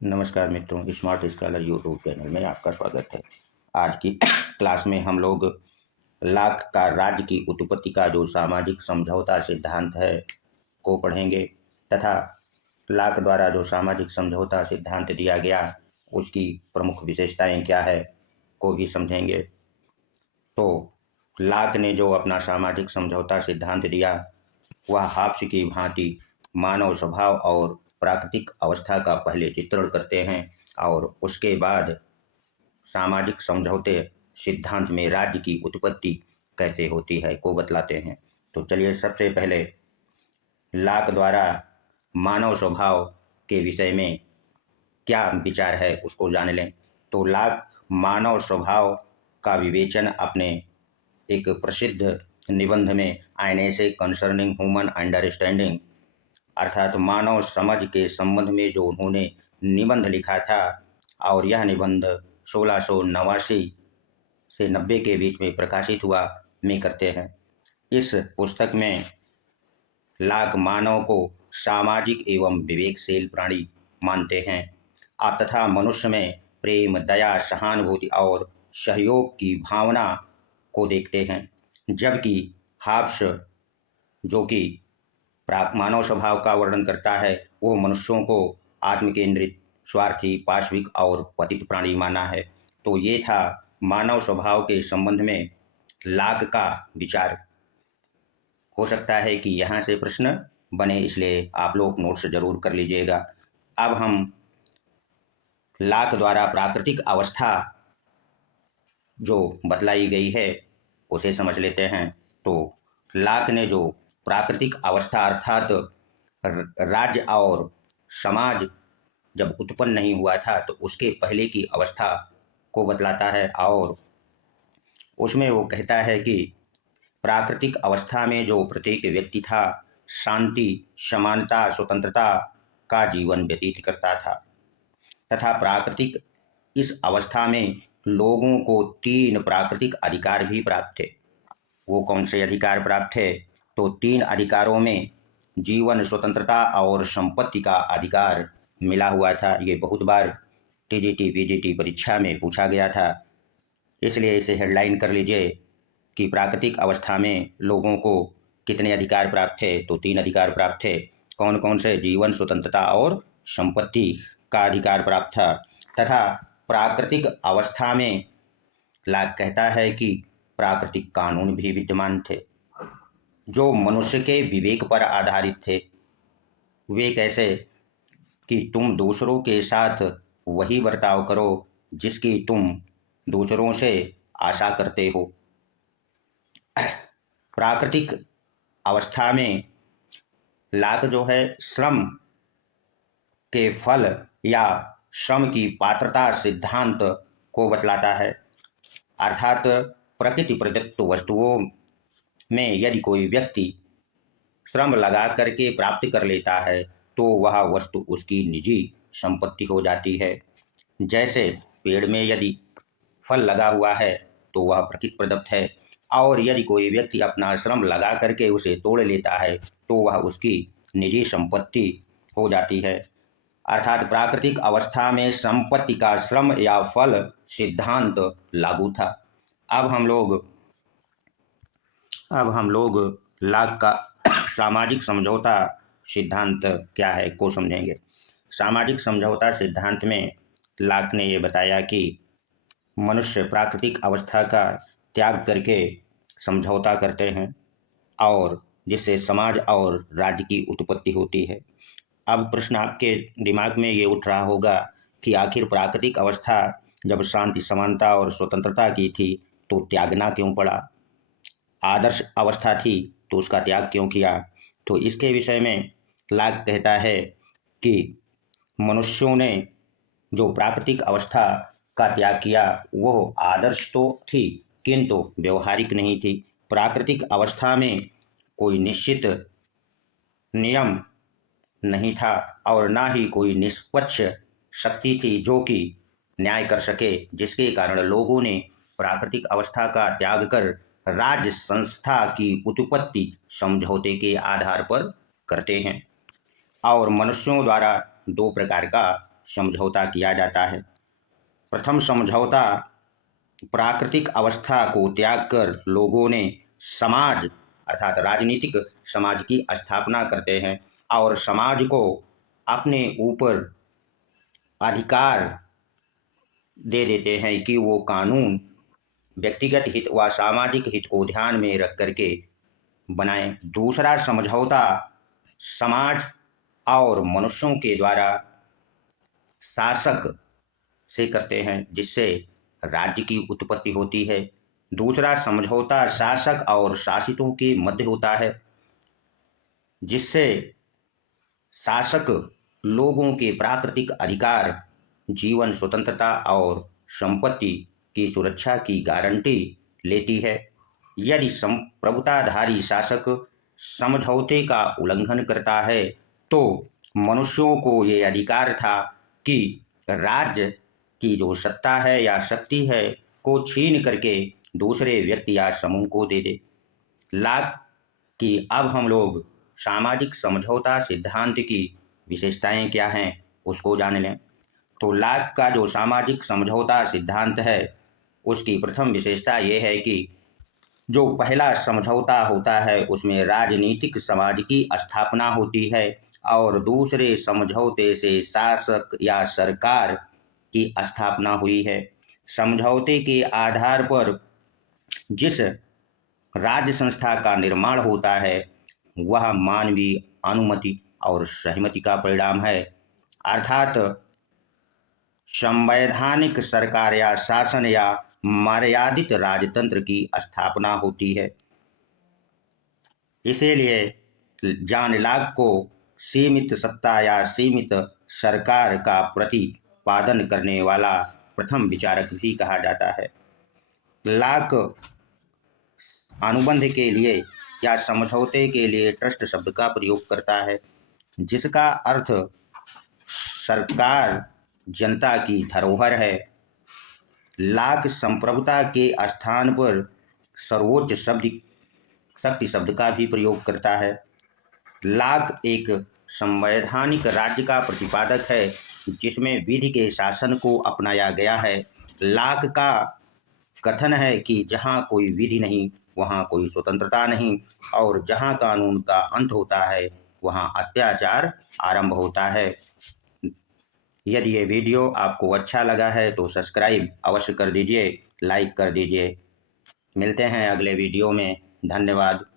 नमस्कार मित्रों, smart scholar YouTube channel में आपका स्वागत है। आज की क्लास में हम लोग लाक का राज्य की उत्पत्ति का जो सामाजिक समझौता सिद्धांत है को पढ़ेंगे तथा लाक द्वारा जो सामाजिक समझौता सिद्धांत दिया गया उसकी प्रमुख विशेषताएं क्या है को भी समझेंगे। तो लाक ने जो अपना सामाजिक समझौता सिद्धांत दिया वह हाब्स की भांति मानव स्वभाव और प्राकृतिक अवस्था का पहले चित्रण करते हैं और उसके बाद सामाजिक समझौते सिद्धांत में राज्य की उत्पत्ति कैसे होती है को बतलाते हैं। तो चलिए सबसे पहले लाक द्वारा मानव स्वभाव के विषय में क्या विचार है उसको जान लें। तो लाक मानव स्वभाव का विवेचन अपने एक प्रसिद्ध निबंध में an essay concerning human understanding अर्थात मानव समझ के संबंध में जो उन्होंने निबंध लिखा था और यह निबंध 1689 से 90 के बीच में प्रकाशित हुआ में करते हैं। इस पुस्तक में लाक मानव को सामाजिक एवं विवेकशील प्राणी मानते हैं तथा मनुष्य में प्रेम, दया, सहानुभूति और सहयोग की भावना को देखते हैं, जबकि हाब्स जो कि मानव स्वभाव का वर्णन करता है वो मनुष्यों को आत्मकेंद्रित, स्वार्थी, पाशविक और पतित प्राणी माना है। तो ये था मानव स्वभाव के संबंध में लाक का विचार। हो सकता है कि यहाँ से प्रश्न बने, इसलिए आप लोग नोट्स जरूर कर लीजिएगा। अब हम लाक द्वारा प्राकृतिक अवस्था जो बतलाई गई है उसे समझ लेते हैं। तो लाक ने जो प्राकृतिक अवस्था अर्थात राज्य और समाज जब उत्पन्न नहीं हुआ था तो उसके पहले की अवस्था को बतलाता है और उसमें वो कहता है कि प्राकृतिक अवस्था में जो प्रत्येक व्यक्ति था शांति, समानता, स्वतंत्रता का जीवन व्यतीत करता था तथा प्राकृतिक इस अवस्था में लोगों को 3 प्राकृतिक अधिकार भी प्राप्त थे। वो कौन से अधिकार प्राप्त थे? तो 3 अधिकारों में जीवन, स्वतंत्रता और संपत्ति का अधिकार मिला हुआ था। ये बहुत बार टीजीटी पीजीटी परीक्षा में पूछा गया था, इसलिए इसे हेडलाइन कर लीजिए कि प्राकृतिक अवस्था में लोगों को कितने अधिकार प्राप्त थे? तो 3 अधिकार प्राप्त थे। कौन कौन से? जीवन, स्वतंत्रता और संपत्ति का अधिकार प्राप्त था तथा प्राकृतिक अवस्था में लाक कहता है कि प्राकृतिक कानून भी विद्यमान थे जो मनुष्य के विवेक पर आधारित थे। वे कैसे? कि तुम दूसरों के साथ वही बर्ताव करो जिसकी तुम दूसरों से आशा करते हो। प्राकृतिक अवस्था में लाक जो है श्रम के फल या श्रम की पात्रता सिद्धांत को बतलाता है अर्थात प्रकृति प्रदत्त वस्तुओं में यदि कोई व्यक्ति श्रम लगा करके प्राप्त कर लेता है तो वह वस्तु उसकी निजी संपत्ति हो जाती है। जैसे पेड़ में यदि फल लगा हुआ है तो वह प्रकृति प्रदत्त है और यदि कोई व्यक्ति अपना श्रम लगा करके उसे तोड़ लेता है तो वह उसकी निजी संपत्ति हो जाती है। अर्थात प्राकृतिक अवस्था में संपत्ति का श्रम या फल सिद्धांत लागू था। अब हम लोग लाक का सामाजिक समझौता सिद्धांत क्या है को समझेंगे। सामाजिक समझौता सिद्धांत में लाक ने ये बताया कि मनुष्य प्राकृतिक अवस्था का त्याग करके समझौता करते हैं और जिससे समाज और राज्य की उत्पत्ति होती है। अब प्रश्न आपके दिमाग में ये उठ रहा होगा कि आखिर प्राकृतिक अवस्था जब शांति, समानता और स्वतंत्रता की थी तो त्यागना क्यों पड़ा? आदर्श अवस्था थी तो उसका त्याग क्यों किया? तो इसके विषय में लाक कहता है कि मनुष्यों ने जो प्राकृतिक अवस्था का त्याग किया वो आदर्श तो थी किंतु व्यवहारिक नहीं थी। प्राकृतिक अवस्था में कोई निश्चित नियम नहीं था और ना ही कोई निष्पक्ष शक्ति थी जो कि न्याय कर सके, जिसके कारण लोगों ने प्राकृतिक अवस्था का त्याग कर राज्य संस्था की उत्पत्ति समझौते के आधार पर करते हैं। और मनुष्यों द्वारा 2 प्रकार का समझौता किया जाता है। प्रथम समझौता प्राकृतिक अवस्था को त्याग कर लोगों ने समाज अर्थात राजनीतिक समाज की स्थापना करते हैं और समाज को अपने ऊपर अधिकार दे देते हैं कि वो कानून व्यक्तिगत हित व सामाजिक हित को ध्यान में रख करके बनाएं। दूसरा समझौता समाज और मनुष्यों के द्वारा शासक से करते हैं, जिससे राज्य की उत्पत्ति होती है। दूसरा समझौता शासक और शासितों के मध्य होता है, जिससे शासक लोगों के प्राकृतिक अधिकार, जीवन स्वतंत्रता और संपत्ति की सुरक्षा की गारंटी लेती है। यदि संप्रभुताधारी शासक समझौते का उल्लंघन करता है तो मनुष्यों को ये अधिकार था कि राज्य की जो सत्ता है या शक्ति है को छीन करके दूसरे व्यक्ति या समूह को दे दे। लाख कि अब हम लोग सामाजिक समझौता सिद्धांत की विशेषताएं क्या हैं उसको जान लें। तो लाख का जो सामाजिक समझौता सिद्धांत है उसकी प्रथम विशेषता ये है कि जो पहला समझौता होता है उसमें राजनीतिक समाज की स्थापना होती है और दूसरे समझौते से शासक या सरकार की स्थापना हुई है। समझौते के आधार पर जिस राज्य संस्था का निर्माण होता है वह मानवीय अनुमति और सहमति का परिणाम है, अर्थात संवैधानिक सरकार या शासन या मर्यादित राजतंत्र की स्थापना होती है। इसीलिए जॉन लॉक को सीमित सत्ता या सीमित सरकार का प्रतिपादन करने वाला प्रथम विचारक भी कहा जाता है। लॉक अनुबंध के लिए या समझौते के लिए ट्रस्ट शब्द का प्रयोग करता है, जिसका अर्थ सरकार जनता की धरोहर है। लॉक संप्रभुता के स्थान पर सर्वोच्च शक्ति शब्द का भी प्रयोग करता है। लॉक एक संवैधानिक राज्य का प्रतिपादक है जिसमें विधि के शासन को अपनाया गया है। लॉक का कथन है कि जहाँ कोई विधि नहीं वहाँ कोई स्वतंत्रता नहीं और जहाँ कानून का अंत होता है वहाँ अत्याचार आरंभ होता है। यदि ये वीडियो आपको अच्छा लगा है तो सब्सक्राइब अवश्य कर दीजिए, लाइक कर दीजिए। मिलते हैं अगले वीडियो में। धन्यवाद।